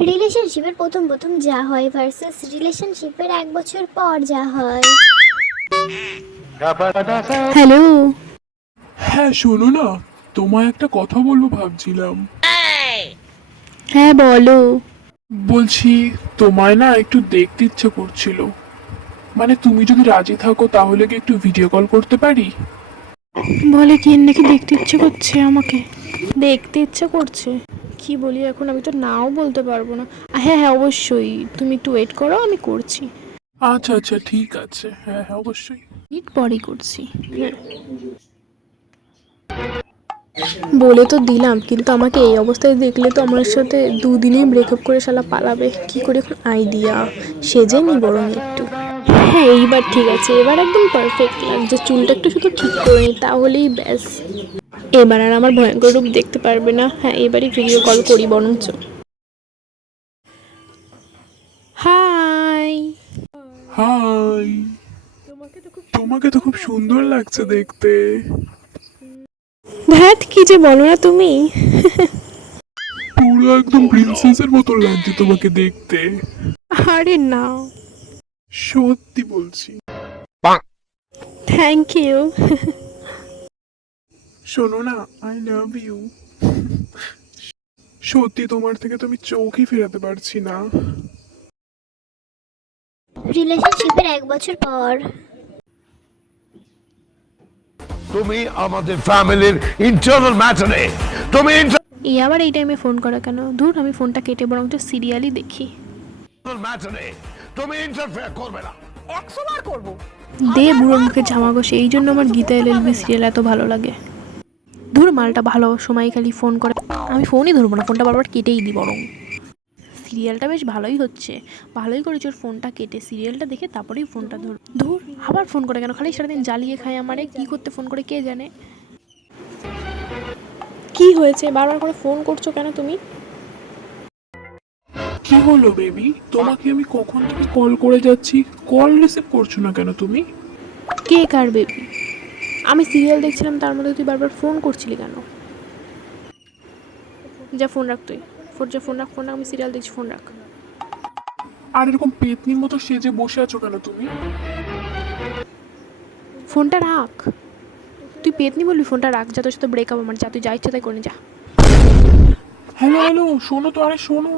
রিলেশনশিপের প্রথম প্রথম যা হয় ভার্সেস রিলেশনশিপের 1 বছর পর যা হয়। হ্যালো। হ্যাঁ শোনো না, তোমায় একটা কথা বলবো ভাবছিলাম। হ্যাঁ বলো। বলছি, তোমায় না একটু দেখতে ইচ্ছে করছিল। মানে তুমি যদি রাজি থাকো তাহলে কি একটু ভিডিও কল করতে পারি? বলে কি এর নাকি দেখতে ইচ্ছে করছে আমাকে? দেখতে ইচ্ছে করছে? কি বলি এখন, আমি তো নাও বলতে পারবো না। হ্যাঁ হ্যাঁ অবশ্যই, তুমি একটু ওয়েট করো, আমি করছি। আচ্ছা আচ্ছা ঠিক আছে, হ্যাঁ হ্যাঁ অবশ্যই। মিনিট পরেই করছি। হ্যাঁ বলে তো দিলাম, কিন্তু আমাকে এই অবস্থায় দেখলে তো আমার সাথে দুদিনেই ব্রেকআপ করে শালা পালাবে। কি করে এখন আইডিয়া সেজে নি বরং একটু। হ্যাঁ এইবার ঠিক আছে, এবার একদম পারফেক্ট লাগছে। চুলটা একটু শুধু ঠিক করে নি তাহলেই ব্যাস। এবার আর আমার ভয়ঙ্কর রূপ দেখতে পারবে না। হ্যাঁ এবারই ভিডিও কল করি বরঞ্চ। হাই। হাই। তোমাকে তো খুব সুন্দর লাগছে দেখতে। ধ্যাত কি যে বলো না তুমি। পুরো একদম প্রিন্সেসের মতো লাগছে তোমাকে দেখতে। আরে না। সত্যি বলছি। Thank you. শোনো না, আই লাভ ইউ। সত্যি তোমার থেকে তো আমি চোখই ফেরাতে পারছি না। রিলেশনশিপের 1 বছর পর। তুমি আমাদের ফ্যামিলির ইন্টারনাল ম্যাটারে তুমি এই আবার এই টাইমে ফোন করা কেন? ধুর, আমি ফোনটা কেটে বরঞ্চ সিরিয়ালই দেখি। ইন্টারনাল ম্যাটারে তুমি ইন্টারফেয়ার করবে না। দে বুড়োর মুখে ঝামাগো, এই জন্য আমার গীতা এলএলবি সিরিয়াল এত ভালো লাগে। ধুর, মালটা ভালো সময় খালি ফোন করে। আমি ফোনই ধরবো না, ফোনটা বারবার কেটেই দিই বরং। সিরিয়ালটা বেশ ভালোই হচ্ছে। ভালোই করেছে ওর ফোনটা কেটে সিরিয়ালটা দেখে তারপরেই ফোনটা ধর। ধুর, আবার ফোন করে কেন? খালি সারাদিন জ্বালিয়ে খায় আমারে। কি করতে ফোন করে কে জানে। কি হয়েছে, বারবার করে ফোন করছো কেন তুমি? কি হলো বেবি? তোমাকে আমি কখন থেকে কল করে যাচ্ছি, কল রিসিভ করছো না কেন তুমি? কে কার বেবি? আমি সিরিয়াল দেখছিলাম, তার মধ্যে তুই বারবার ফোন করছিলি কেন? যা ফোন রাখ তুই। ফোন রাখ, ফোন রাখ, আমি সিরিয়াল দেখছি, ফোন রাখ। আর এরকম পেতনির মতো সেজে বসে আছো কেন তুমি? ফোনটা রাখ। তুই পেতনি বলবি? ফোনটা রাখ, যা তোর সাথে ব্রেকআপ আমার। যা তুই যা ইচ্ছা তাই করে নে, যা। হ্যালো হ্যালো, শোনো তো, আরে শোনো।